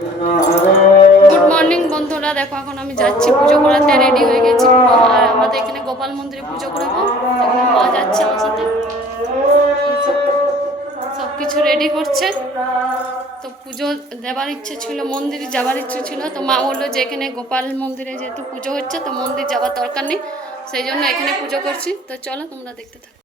Good morning বন্ধুরা, দেখো এখন আমি যাচ্ছি পুজো করাতে, রেডি হয়ে গেছি আর আমাদের এখানে গোপাল মন্দিরে পুজো করাবো। এখানে মা যাচ্ছে আমার সাথে, সব কিছু রেডি করছে। তো পুজো দেবার ইচ্ছে ছিল, মন্দিরে যাবার ইচ্ছে ছিল, তো মা বললো যে এখানে গোপাল মন্দিরে যেহেতু পুজো হচ্ছে তো মন্দির যাওয়ার দরকার নেই, সেই জন্য এখানে পুজো করছি। তো চলো তোমরা দেখতে থাকো।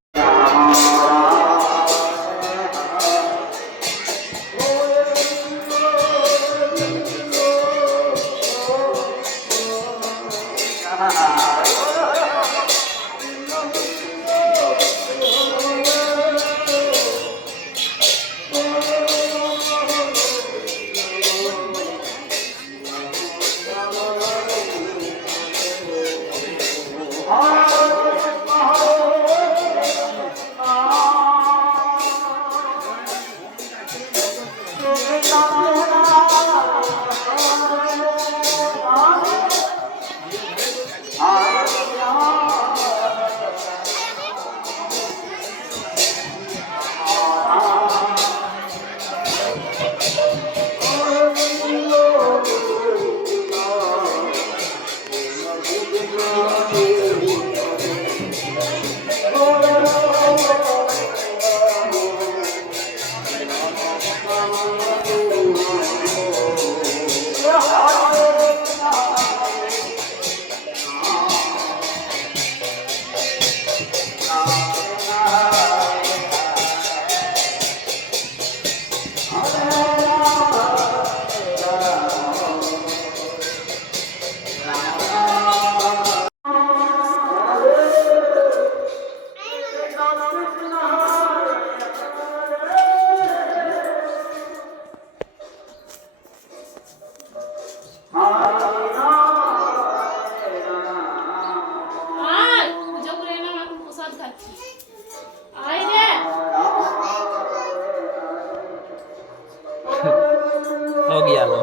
हो गया लो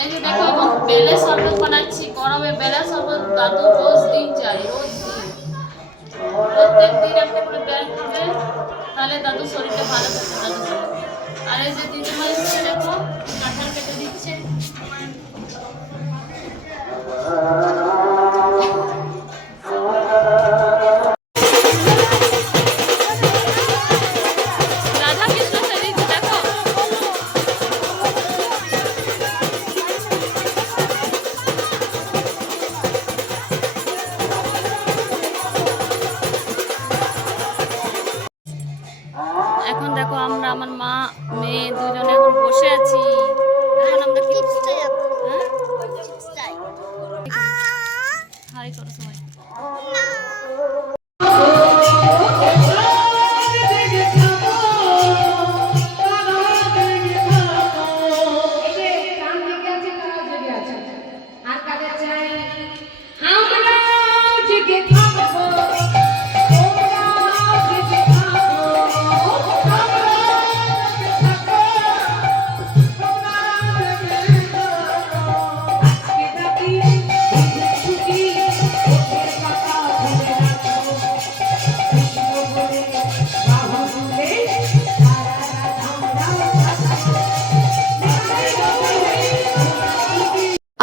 এই যে দেখো এখন বেলের শরবত বানাচ্ছি, গরমে বেলের শরবত দাদু রোজ দিন চাই, রোজ দিন প্রত্যেক দিন একটা করে বেল খাবে, তাহলে দাদু শরীরটা ভালো থাকবে দাদু। আর এই যে দিদিমা এসে দেখো কাঁঠাল কেটে দিচ্ছে। এখন দেখো আমরা আমার মা মেয়ে দুজনে এখন বসে আছি। এখন আমরা কি হাই করো সবাই।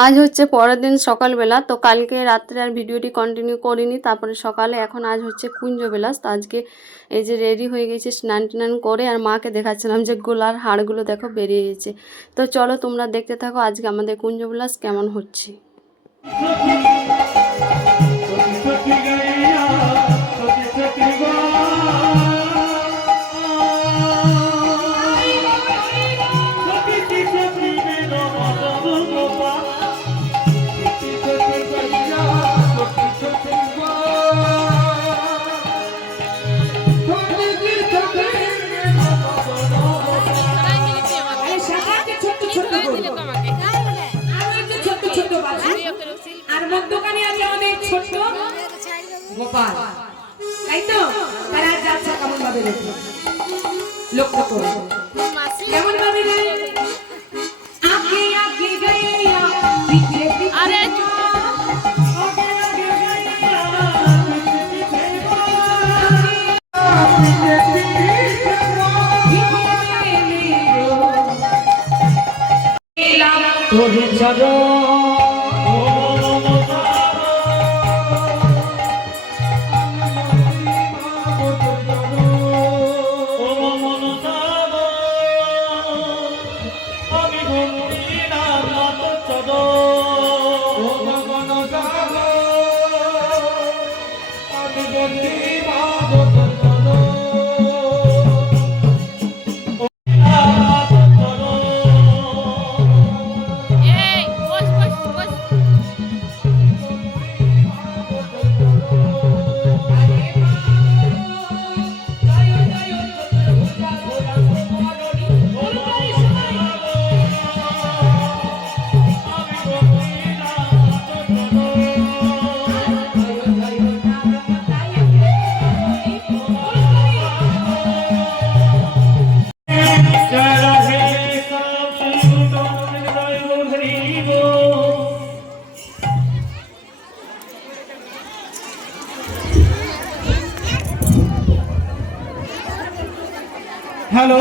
আজ হচ্ছে পরের দিন সকালবেলা, তো কালকে রাত্রে আর ভিডিওটি কন্টিনিউ করিনি, তারপরে সকালে এখন আজ হচ্ছে কুঞ্জবিলাস। তো আজকে এই যে রেডি হয়ে গেছি স্নান টান করে, আর মাকে দেখাচ্ছিলাম যে গোলার হাড়গুলো দেখো বেরিয়ে গেছে। তো চলো তোমরা দেখতে থাকো আজকে আমাদের কুঞ্জবিলাস কেমন হচ্ছে। আর মধ্যখানে আছে আমাদের ছোট্ট গোপাল, তাই তো? তারা যাচ্ছে কেমন ভাবে দেখো, লক্ষ্য করো কেমন ভাবে আগে আগে গাইয়া পিছে পিছে। আরে তোরে হ্যালো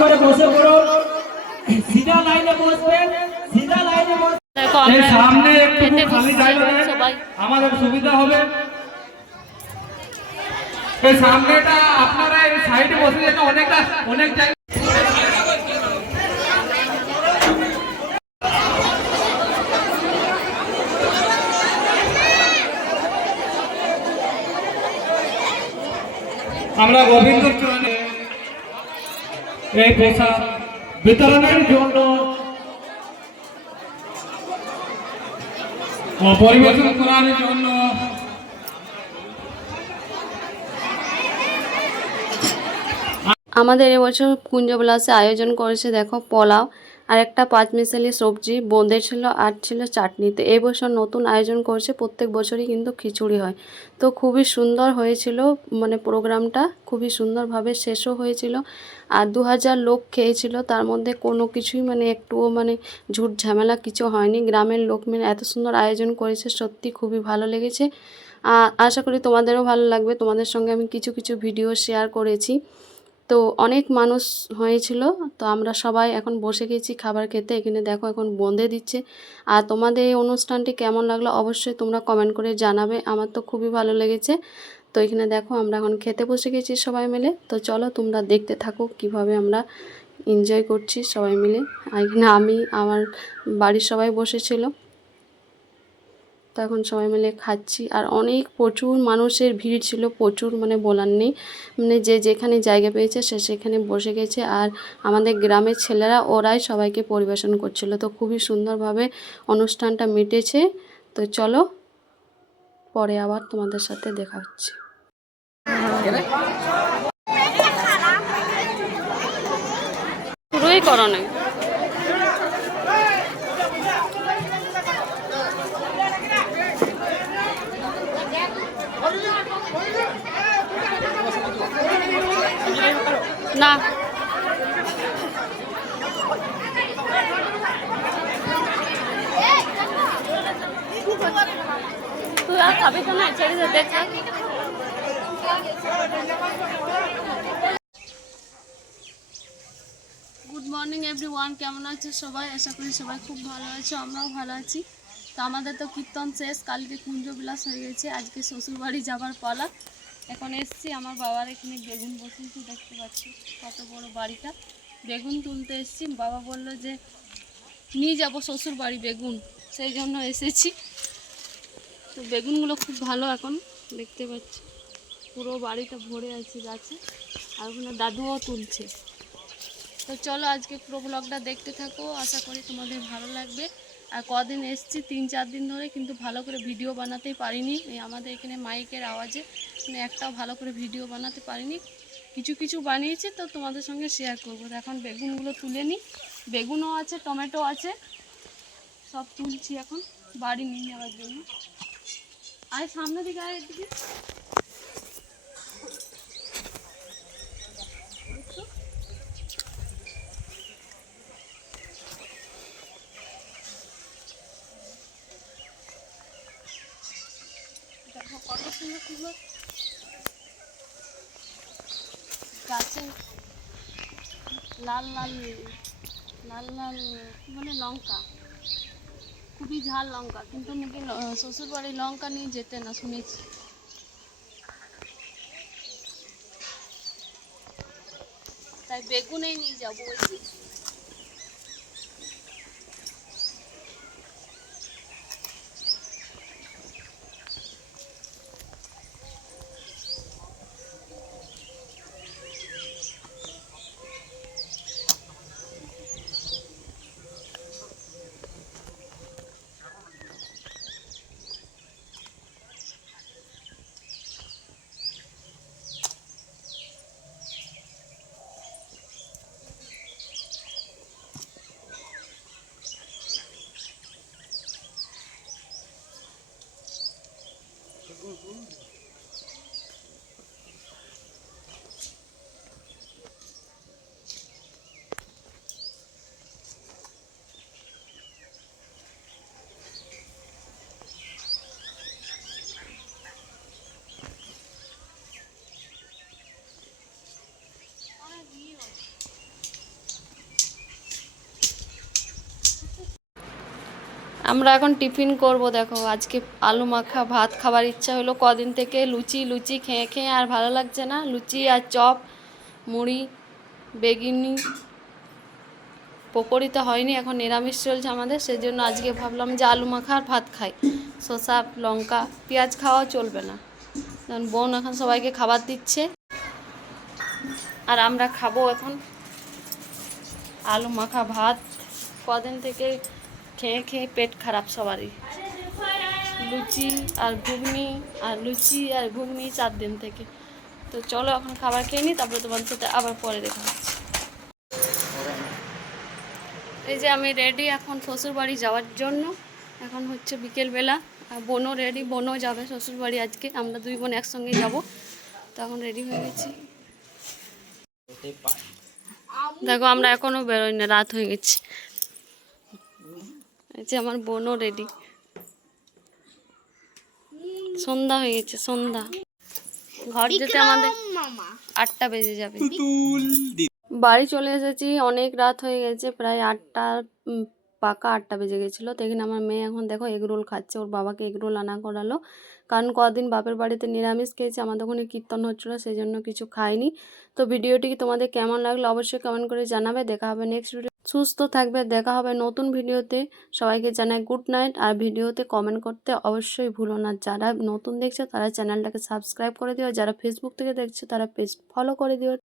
করে বসে পড়ো সিধা লাইনে বসবেন সিধা লাইনে বসবেন সামনে একটু খালি জায়গা দেন আমাদের সুবিধা হবে এই সামনেটা আপনারা এই সাইডে বসে যেতে অনেক জায়গা আমরা গোবিন্দর চরণে এই পোশাক বিতরণের জন্য পরিবেশন করার জন্য আমাদের এবছর কুঞ্জবিলাসে আয়োজন করেছে দেখো পোলাও আর একটা পাঁচমিশালি সবজি বোঁদে ছিল আর ছিল চাটনি। তো এই বছর নতুন আয়োজন করছে, প্রত্যেক বছরই কিন্তু খিচুড়ি হয়। তো খুবই সুন্দর হয়েছিল, মানে প্রোগ্রামটা খুবই সুন্দরভাবে শেষও হয়েছিল। আর 2000 লোক খেয়েছিল, তার মধ্যে কোনো কিছুই মানে একটুও মানে ঝুট ঝামেলা কিছু হয়নি। গ্রামের লোক মিলে এত সুন্দর আয়োজন করেছে, সত্যি খুবই ভালো লেগেছে। আশা করি তোমাদেরও ভালো লাগবে। তোমাদের সঙ্গে আমি কিছু কিছু ভিডিও শেয়ার করেছি। তো অনেক মানুষ হয়েছিল, তো আমরা সবাই এখন বসে গেছি খাবার খেতে। এখানে দেখো এখন বোঁদে দিচ্ছে। আর তোমাদের এই অনুষ্ঠানটি কেমন লাগলো অবশ্যই তোমরা কমেন্ট করে জানাবে। আমার তো খুবই ভালো লেগেছে। তো এখানে দেখো আমরা এখন খেতে বসে গেছি সবাই মিলে। তো চলো তোমরা দেখতে থাকো কিভাবে আমরা এনজয় করছি সবাই মিলে। আর এখানে আমি, আমার বাড়ির সবাই বসেছিল, তো এখন সবাই মিলে খাচ্ছি। আর প্রচুর মানুষের ভিড় ছিল, প্রচুর মানে বলার নেই। মানে যে যেখানে জায়গা পেয়েছে সে সেখানে বসে গেছে। আর আমাদের গ্রামের ছেলেরা ওরাই সবাইকে পরিবেশন করছিল। তো খুবই সুন্দরভাবে অনুষ্ঠানটা মিটেছে। তো চলো পরে আবার তোমাদের সাথে দেখা হচ্ছে। শুরুই করো না। না তুই আর খাবি তো না, ছেড়ে দে, দেখা। গুড মর্নিং এভরিওয়ান, কেমন আছো সবাই? আশা করি সবাই খুব ভালো আছো, আমরাও ভালো আছি। তো আমাদের তো কীর্তন শেষ, কালকে কুঞ্জবিলাস হয়ে গেছে, আজকে শ্বশুরবাড়ি যাবার পালা। এখন এসছি আমার বাবার এখানে বেগুন বসিয়েছি, দেখতে পাচ্ছি কত বড় বাড়িটা। বেগুন তুলতে এসছি, বাবা বললো যে নিয়ে যাব শ্বশুর বাড়ি বেগুন, সেই জন্য এসেছি। তো বেগুনগুলো খুব ভালো এখন দেখতে পাচ্ছি, পুরো বাড়িটা ভরে আছে গাছে। আর ওখানে দাদুও তুলছে। তো চলো আজকে পুরো ব্লগটা দেখতে থাকো, আশা করি তোমাদের ভালো লাগবে। আর কদিন এসছি 3-4 দিন ধরে, কিন্তু ভালো করে ভিডিও বানাতেই পারিনি। আমাদের এখানে মাইকের আওয়াজে মানে একটাও ভালো করে ভিডিও বানাতে পারিনি। কিছু কিছু বানিয়েছি, তো তোমাদের সঙ্গে শেয়ার করবো। এখন বেগুনগুলো তুলে নিই, বেগুনও আছে, টমেটো আছে, সব তুলছি এখন বাড়ি নিয়ে যাওয়ার জন্য। আর সামনের দিকে আর এদিকে কত সুন্দর সুন্দর গাছে লাল লাল লাল লাল কি বলে লঙ্কা, খুবই ঝাল লঙ্কা, কিন্তু নাকি শ্বশুর বাড়ি লঙ্কা নিয়ে যেতে না শুনেছি। তাই বেগুনেই নিয়ে যাবো ওই যে। আমরা এখন টিফিন করব। দেখো আজকে আলু মাখা ভাত খাবার ইচ্ছা হলো, কদিন থেকে লুচি লুচি খেয়ে খেয়ে আর ভালো লাগছে না। লুচি আর চপ, মুড়ি, বেগুনি, পকোড়ি তো হয়নি, এখন নিরামিষ চলছে আমাদের, সেজন্য আজকে ভাবলাম যে আলু মাখা আর ভাত খাই। শসা লঙ্কা পেঁয়াজ খাওয়া চলবে না, কারণ বোন এখন সবাইকে খাবার দিচ্ছে আর আমরা খাবো এখন আলু মাখা ভাত। কদিন থেকে খেয়ে খেয়ে পেট খারাপ সবারই। লুচি আর ঘুগনি আর লুচি আর ঘুগনি 4 দিন থেকে। তো চলো এখন খাবার খেয়ে নিই, তারপরে তোমার সাথে আবার পরে দেখা হচ্ছে। এই যে আমি রেডি এখন শ্বশুর বাড়ি যাওয়ার জন্য। এখন হচ্ছে বিকেলবেলা, আর বোনও রেডি, বোনও যাবে শ্বশুর বাড়ি আজকে। আমরা 2 বোন একসঙ্গে যাব। তো এখন রেডি হয়ে গেছি। দেখো আমরা এখনো বেরোই না, রাত হয়ে গেছে। এই যে আমার বোনও রেডি, সন্ধ্যা হয়ে গেছে, সন্ধ্যা। ঘর যেতে আমাদের 8টা বেজে যাবে। বাড়ি চলে এসেছি, অনেক রাত হয়ে গেছে, প্রায় 8টা পাকা 8টা বেজে গেছিলো। তো এখানে আমার মেয়ে এখন দেখো এগরোল খাচ্ছে, ওর বাবাকে এগরোল আনা করালো, কারণ কদিন বাপের বাড়িতে নিরামিষ খেয়েছে, আমাদের ওখানে কীর্তন হচ্ছিলো, সেই জন্য কিছু খাইনি। তো ভিডিওটি তোমাদের কেমন লাগলো অবশ্যই কমেন্ট করে জানাবে। দেখা হবে নেক্সট ভিডিও। সুস্থ থাকবে, দেখা হবে নতুন ভিডিওতে। সবাইকে জানাই গুড নাইট। আর ভিডিওতে কমেন্ট করতে অবশ্যই ভুলো না। যারা নতুন দেখছো তারা চ্যানেলটাকে সাবস্ক্রাইব করে দিও, যারা ফেসবুক থেকে দেখছো তারা পেজ ফলো করে দিও।